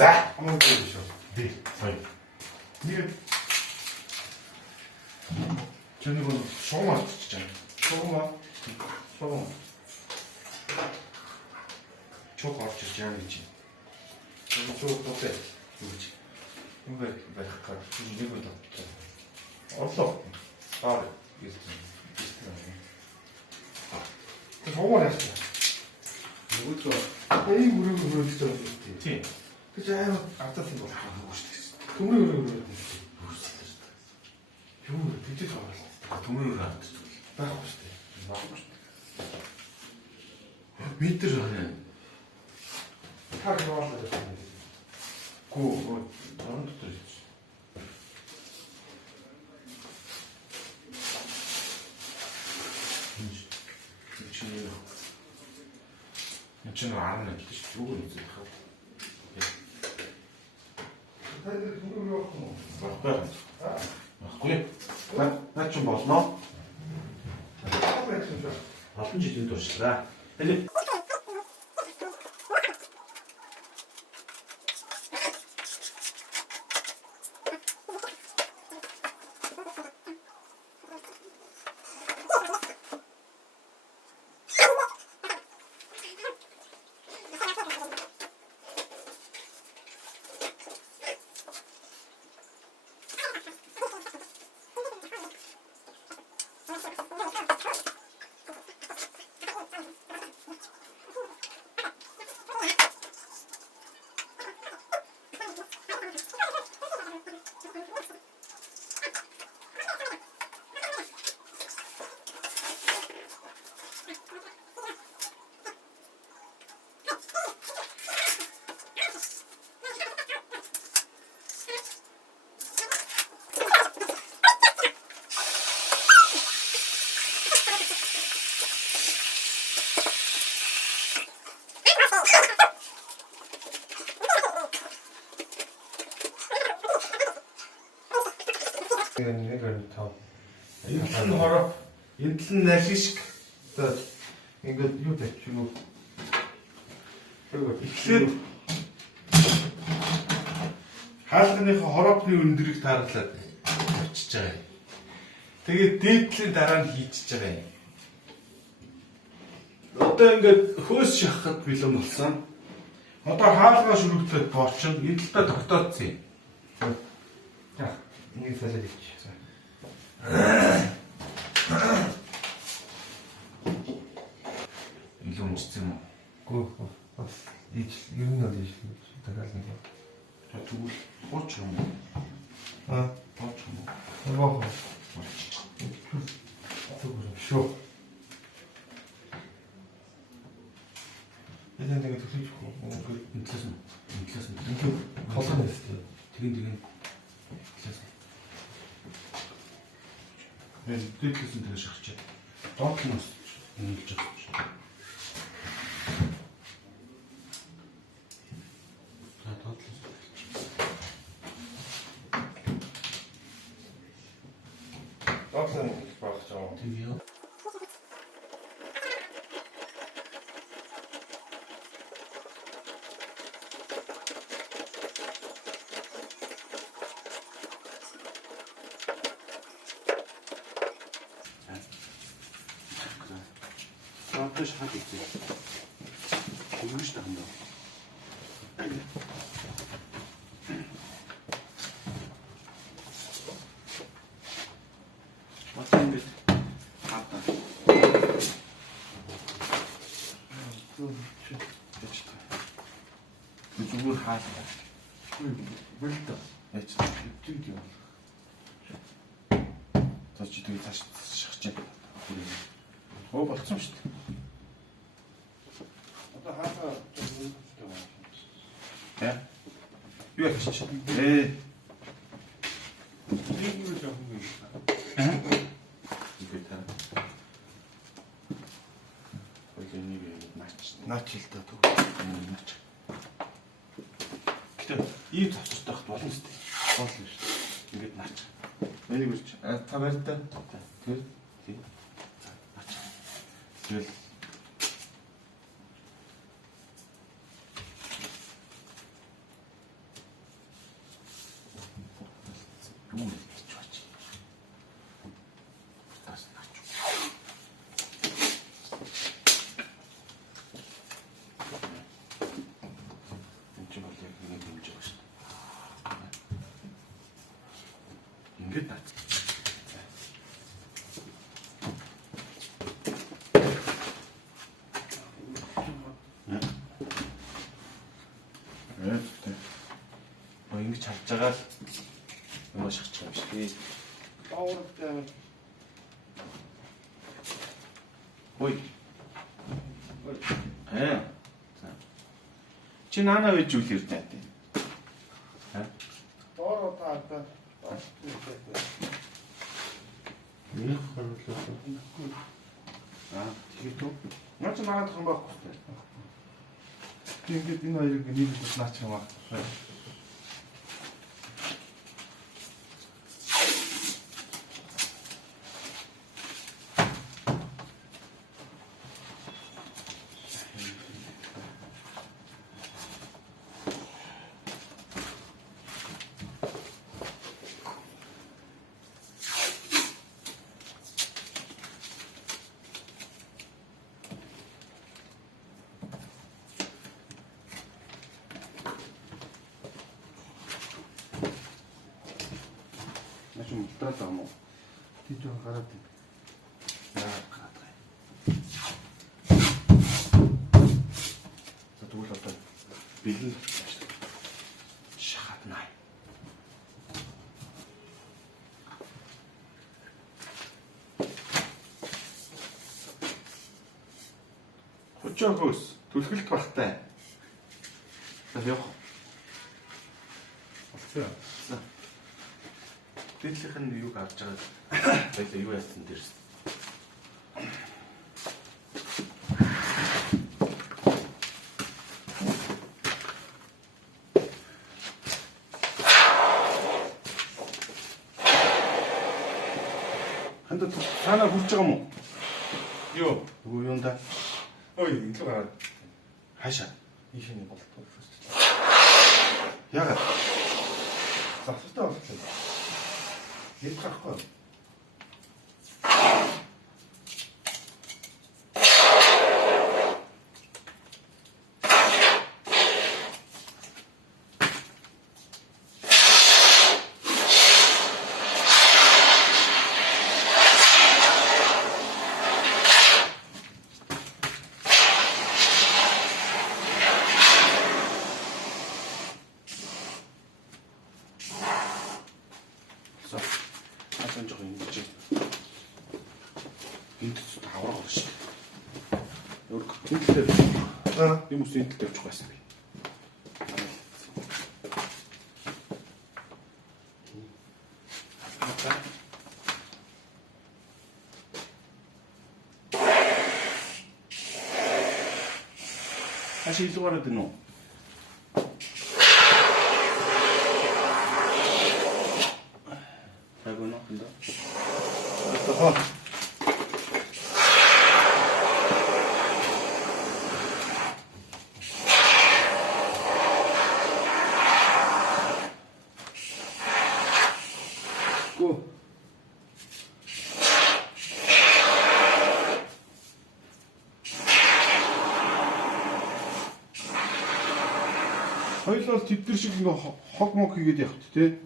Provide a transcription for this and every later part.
За 한번 보여주시오. 네. 이게 저는 이거 소금만 진짜 소금만 çok artık yani için. Bunu çok da pek. Bu böyle kar. Bu ne burada? Olsa. Abi. 그 소금을 했어. 이것도 에이 우리 진짜 티. 그치 아까 쓴 거. 먹고 싶었어. 그래. 병을 밑에 가봤어. 동물을 안 듣고 나가고 싶대. 밑으로 하는 다 들어왔어요. 뭐 다른 것들이 있지. 저는 안 하는 뜻이 조금 있어요. 나좀 벗어. 아픈지 좀 도시다. 근데 Эвлэн хороо эвлэн найшиг шиг одоо ингээд юу тавьчихгүй. Тэгэхээр хаалганыхаа хороопны өндрийг таарлаад тавьчихж байгаа юм. Тэгээд дээдлийн дараа нь хийчихэж байгаа юм. Одоо ингээд хөөс шахахад бэлэн болсон. Одоо хаалгаа шүрэгдлээд боочно. Эдэлтэй тогтооцсон юм. За, ингэ салаад ич. илүү унжсан юм уу? Гүү. Бас ер нь л ийш тагаал нэг. Тэгвэл хооч юм. Хооч юм. Боо. Шүү. Энэ нэг төлөж хөө. Интлээс нь. Холон нэстэй. Тэгин. Дээдлээс нь тэгэж шахчих. Доод нь бас нийлж байгаа. Доотлон багч байгаа. Тэгээ. Тооч хаад үзье. Тэгвэл шүү дээ. Батэн бит хатаа. Зүгээр хаалаа. Бэлдэ. Яач тийм юм. Тооч тэгээ цааш шахаж байна. Оо болцсон шүү дээ. Одоо хаалаа яа? Юу яах гэж? Тийм үү яах вэ? Ихэд таа. Хоёул нэг наач хэл та түг. Наач. Гэтэ ийм завсартай хат болно шүү дээ. Болно шүү дээ. Ингээд наач. Энийг үрч. Та барьтаа. Тэр. Наач. Тэгэл Ингээд наац. Ингэж харж байгаа л юм шахчих юм шиг. Доортой. Ой. Чи наана байж үл ирдэ нэ. Доор таата. Нэг харууллаа. Тэгээд тоо. Наач мараад хам байхгүй. Тэгээд энэ хоёрыг нийлүүлж наач юм аа. 좀 들었다 뭐. 뒤쪽 갈아대. За тэгвэл одоо бэлэн шахаднаа. Хочоогоос түлхэлт багтай. За явах. Болцоо. За. Тэдлийнх нь юуг авч байгаа байлаа юу яасан дээрс. Ханта цаанаа хүрч байгаа юм уу? Юу? Үгүй юунда. Ой, илүү гараад. Хаашаа? Ийшээ болтгоо. Яагаад? Завсартай болчихсон. Нэг гарахгүй. Асан жоо ингэж. Энд тавраг орно шүү. Өөрөг тэнцлээ. Юм уу тэнцлээ явчих байсан би. Ашиг илүүгээр дэнэ үү? Агоно хэнда. Аа. Го. Хоёулаа тэд нар шиг ингээ хог мог хийгээд явахт тий.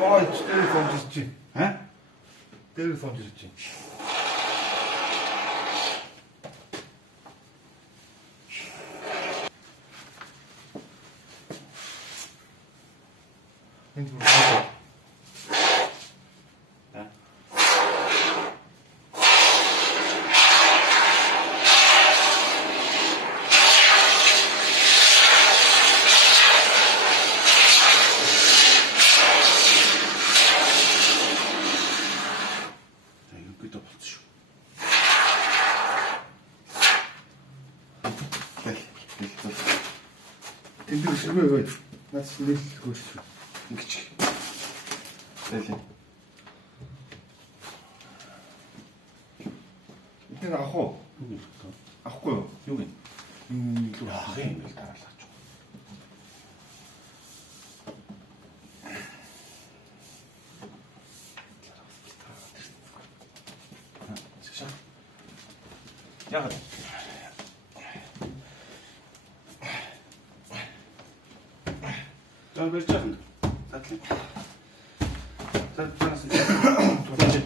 Ой, телефон жижиг. А? Телефон жижиг. Энд бүр. Тэнд ширмээ бай. Наас нэл хөөс. Ингэж. Тэгэл. Энд авах уу? Авахгүй юу? Юу вэ? Илүү авах юм л таарлаач. яагаад? За барьж байгаа юм. Задлаа. За танаас тулж.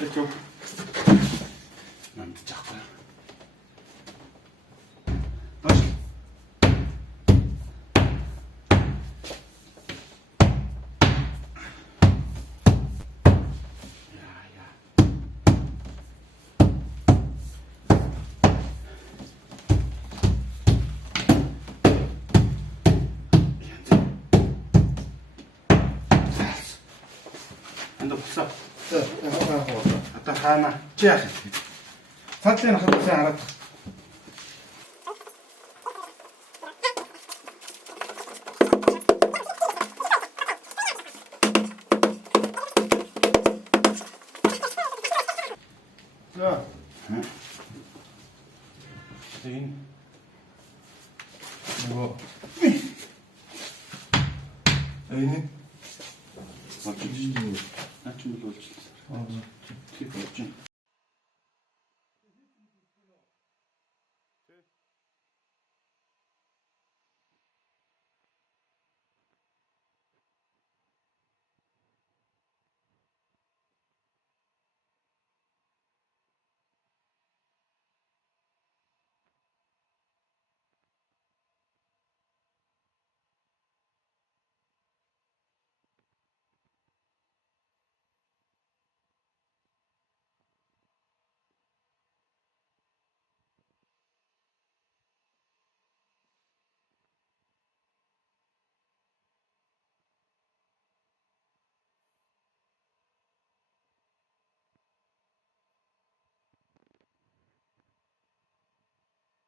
Ecco. Non ti ciao. Baş. Ya. Ando busă. Одоо хаана чи яах вэ? Цаадлын хатсан хараад. За. Энэ нөгөө энэ болж байна. Наач мэл болж байна. Аа. Тэг болж байна.